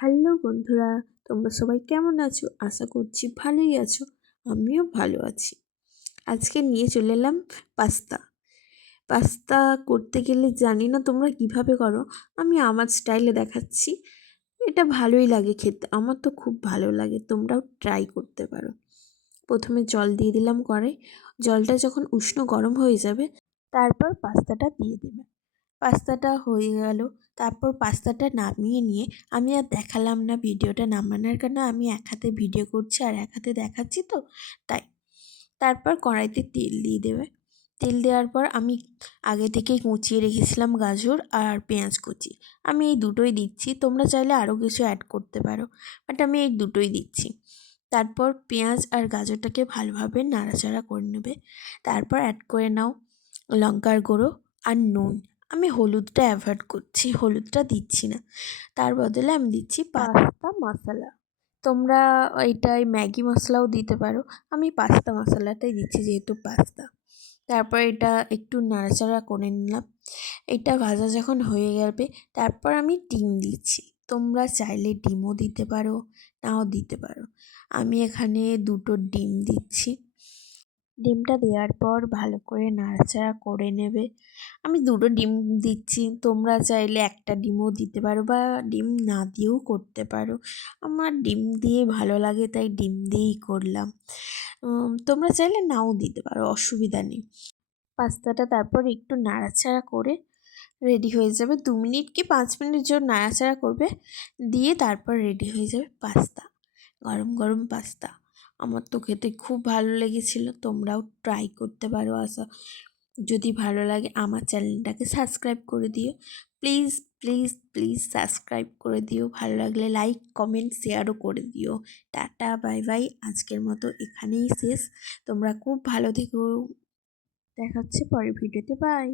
Hello বন্ধুরা, তোমরা সবাই কেমন আছো? আশা করছি ভালোই আছো। আমিও ভালো আছি। আজকে নিয়ে চলে এলাম পাস্তা। পাস্তা করতে গেলে জানি না তোমরা কিভাবে করো, আমি আমার স্টাইলে দেখাচ্ছি। এটা ভালোই লাগে খেতে, আমার তো খুব ভালো লাগে, তোমরাও ট্রাই করতে পারো। প্রথমে জল দিয়ে দিলাম কড়াই। জলটা যখন উষ্ণ গরম হয়ে যাবে, তারপর পাস্তাটা দিয়ে দেবে। পাস্তাটা হয়ে গেল, তারপর পাস্তাটা নামিয়ে নিয়ে আমি আর দেখালাম না ভিডিওটা নামানোর, কেন আমি এক হাতে ভিডিও করছি আর এক হাতে দেখাচ্ছি তো তাই। তারপর কড়াইতে তেল দিয়ে দেবে। তেল দেওয়ার পর আমি আগে থেকেই কুচিয়ে রেখেছিলাম গাজর আর পেঁয়াজ কুচি, আমি এই দুটোই দিচ্ছি। তোমরা চাইলে আরও কিছু অ্যাড করতে পারো, বাট আমি এই দুটোই দিচ্ছি। তারপর পেঁয়াজ আর গাজরটাকে ভালোভাবে নাড়াচাড়া করে নেবে। তারপর অ্যাড করে নাও লঙ্কার গুঁড়ো আর নুন। আমি হলুদটা অ্যাভয়েড করছি, হলুদটা দিচ্ছি না, তার বদলে আমি দিচ্ছি পাস্তা মশলা। তোমরা এটাই ম্যাগি মশলাও দিতে পারো, আমি পাস্তা মশলাটাই দিচ্ছি যেহেতু পাস্তা। তারপর এটা একটু নাড়াচাড়া করে নিলাম। এটা ভাজা যখন হয়ে যাবে, তারপর আমি ডিম দিচ্ছি। তোমরা চাইলে ডিমও দিতে পারো, নাও দিতে পারো। আমি এখানে 2টো ডিম দিচ্ছি। ডিমটা দেওয়ার পর ভালো করে নাড়াচাড়া করে নেবে। আমি 2টো ডিম দিচ্ছি, তোমরা চাইলে একটা ডিমও দিতে পারো বা ডিম না দিয়েও করতে পারো। আমার ডিম দিয়ে ভালো লাগে তাই ডিম দিয়েই করলাম। তোমরা চাইলে নাও দিতে পারো, অসুবিধা নেই। পাস্তাটা তারপর একটু নাড়াচাড়া করে রেডি হয়ে যাবে। 2 মিনিট কি 5 মিনিট জন্য নাড়াচাড়া করবে, দিয়ে তারপর রেডি হয়ে যাবে পাস্তা। গরম গরম পাস্তা আমার তো খেতে খুব ভালো লেগেছিল, তোমরাও ট্রাই করতে পারো। যদি ভালো লাগে আমার চ্যানেলটাকে সাবস্ক্রাইব করে দিও, প্লিজ প্লিজ প্লিজ সাবস্ক্রাইব করে দিও। ভালো লাগলে লাইক কমেন্ট শেয়ারও করে দিও। টাটা বাই বাই, আজকের মতো এখানেই শেষ। তোমরা খুব ভালো থেকো, দেখা হচ্ছে পরের ভিডিওতে, বাই।